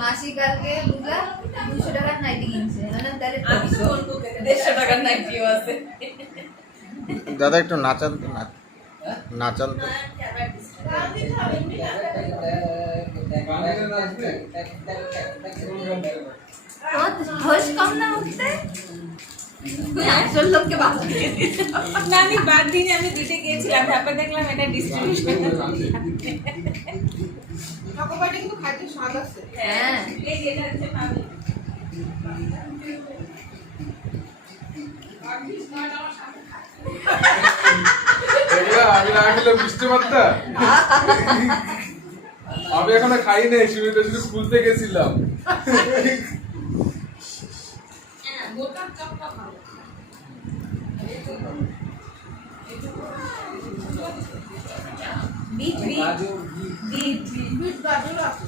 মাসি কালকে বুঝলা 200 টাকার নাইটি কিনছে মানে তাহলে আমি তো অল্প 150 টাকার নাইটিও আছে। দাদা একটু নাচান তো, নাচান তো। হোশ কম না উঠতে আসল লোককে বাদ দিয়ে দিতে। না আমি বাদ দিনে আমি দিতে গিয়েছিলাম, তারপর দেখলাম এটা ডিস্ট্রিবিউশন। চকোবারটা কিন্তু খাইতে স্বাদ আছে। হ্যাঁ এই যে এটা হচ্ছে পাবি। আমি না খেলে বুঝতে পারতাম। আমি এখনো খাই নাই, শুরুতে শুধু খুলতে গেছিলাম। মোটা চপটা ভালো। বিট বিট বিট বিট গাজর আছে।